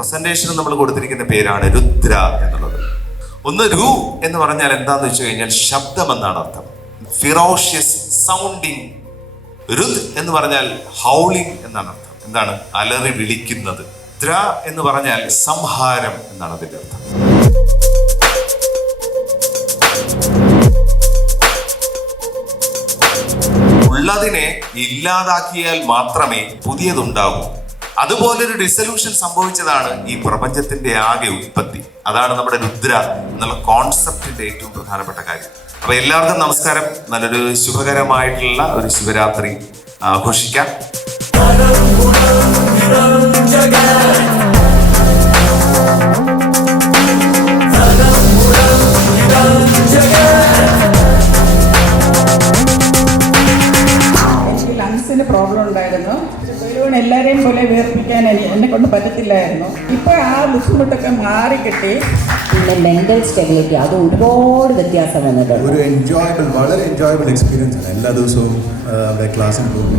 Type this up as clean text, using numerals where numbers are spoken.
പ്രസന്റേഷന് നമ്മൾ കൊടുത്തിരിക്കുന്ന പേരാണ് രുദ്ര എന്നുള്ളത്. ഒന്ന് രു എന്ന് പറഞ്ഞാൽ എന്താന്ന് വെച്ച് കഴിഞ്ഞാൽ ശബ്ദം എന്നാണ് അർത്ഥം, ഫിറോഷ്യസ് സൗണ്ടിങ്. രുദ് എന്ന് പറഞ്ഞാൽ ഹൗളിംഗ് എന്നാണ് അർത്ഥം, എന്താണ് അലറി വിളിക്കുന്നത്. ദ്ര എന്ന് പറഞ്ഞാൽ സംഹാരം എന്നാണ് അതിന്റെ അർത്ഥം. ഉള്ളതിനെ ഇല്ലാതാക്കിയാൽ മാത്രമേ പുതിയതുണ്ടാകൂ. അതുപോലൊരു ഡിസൊല്യൂഷൻ സംഭവിച്ചതാണ് ഈ പ്രപഞ്ചത്തിന്റെ ആകെ ഉത്പത്തി. അതാണ് നമ്മുടെ രുദ്ര എന്നുള്ള കോൺസെപ്റ്റിന്റെ ഏറ്റവും പ്രധാനപ്പെട്ട കാര്യം. അപ്പൊ എല്ലാവർക്കും നമസ്കാരം. നല്ലൊരു ശുഭകരമായിട്ടുള്ള ഒരു ശിവരാത്രി ആഘോഷിക്കാം. ലങ്സിന് പ്രോബ്ലം ഉണ്ടായിരുന്നു. എല്ലാവരെയും പോലെ വേർപ്പിക്കാൻ എന്നെ കൊണ്ട് പറ്റത്തില്ലായിരുന്നു. ഇപ്പോൾ ആ ബുദ്ധിമുട്ടൊക്കെ മാറിക്കിട്ടി. പിന്നെ മെന്റൽ സ്റ്റെബിലിറ്റി അത് ഒരുപാട് വ്യത്യാസം വന്നിട്ടുണ്ട്. ഒരു വളരെ എൻജോയബിൾ എക്സ്പീരിയൻസ് ആണ്. എല്ലാ ദിവസവും അവിടെ ക്ലാസ്സിൽ പോകും.